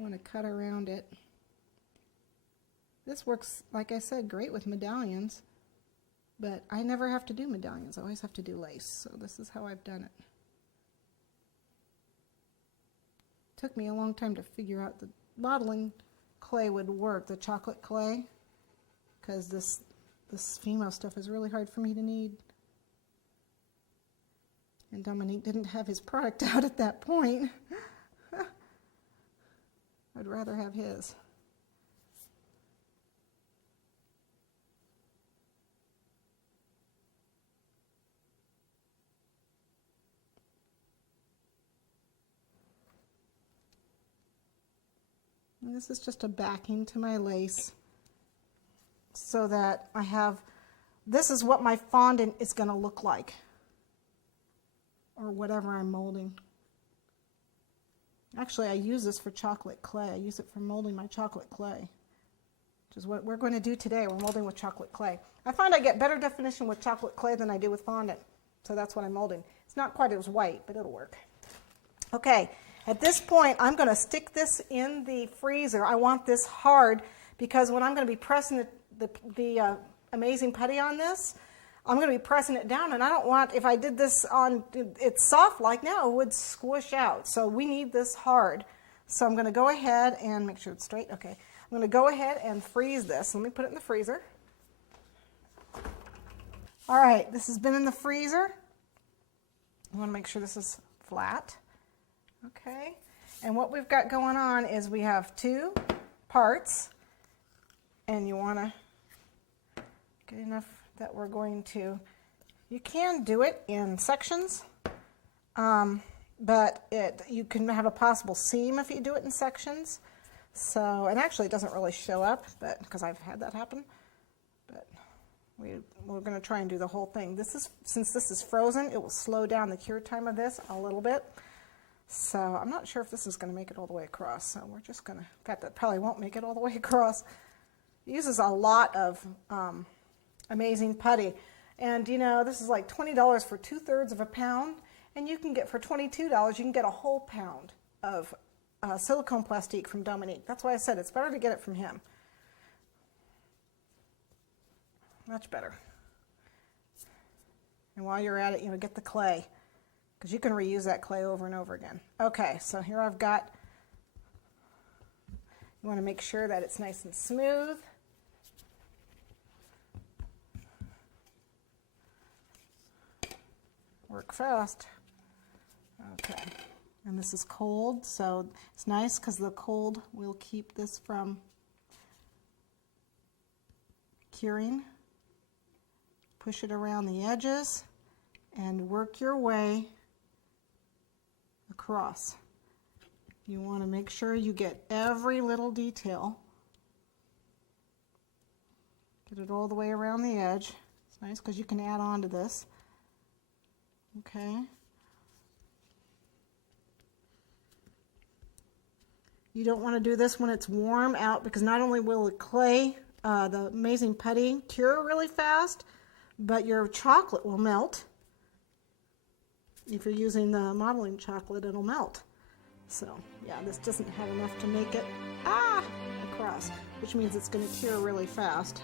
You want to cut around it. This works, like I said, great with medallions, but I never have to do medallions. I always have to do lace, so this is how I've done it. Took me a long time to figure out the modeling clay would work, the chocolate clay, because this Fimo stuff is really hard for me to knead. And Dominique didn't have his product out at that point. I'd rather have his. And this is just a backing to my lace so that I have, this is what my fondant is going to look like, or whatever I'm molding. Actually, I use this for chocolate clay. I use it for molding my chocolate clay, which is what we're going to do today. We're molding with chocolate clay. I find I get better definition with chocolate clay than I do with fondant, so that's what I'm molding. It's not quite as white, but it'll work. Okay, at this point, I'm going to stick this in the freezer. I want this hard because when I'm going to be pressing the amazing putty on this, I'm going to be pressing it down, and I don't want, if I did this on, it's soft like now, it would squish out. So we need this hard. So I'm going to go ahead and make sure it's straight. Okay. I'm going to go ahead and freeze this. Let me put it in the freezer. All right, this has been in the freezer. I want to make sure this is flat. Okay. And what we've got going on is we have two parts, and you want to get enough that we're going to, you can do it in sections, but you can have a possible seam if you do it in sections. So, and actually it doesn't really show up, but because I've had that happen, but we're going to try and do the whole thing. This is, since this is frozen, it will slow down the cure time of this a little bit. So I'm not sure if this is going to make it all the way across. So we're just going to, in fact, that probably won't make it all the way across. It uses a lot of amazing putty, and you know, this is like $20 for 2/3 of a pound, and you can get for $22 you can get a whole pound of silicone plastique from Dominique. That's why I said it's better to get it from him. Much better. And while you're at it, you know, get the clay, because you can reuse that clay over and over again. Okay, so here I've got, you want to make sure that it's nice and smooth. Work fast. Okay, and this is cold, so it's nice because the cold will keep this from curing. Push it around the edges and work your way across. You want to make sure you get every little detail. Get it all the way around the edge. It's nice because you can add on to this. Okay. You don't want to do this when it's warm out, because not only will the clay, the amazing putty, cure really fast, but your chocolate will melt. If you're using the modeling chocolate, it'll melt. So yeah, this doesn't have enough to make it across, which means it's going to cure really fast.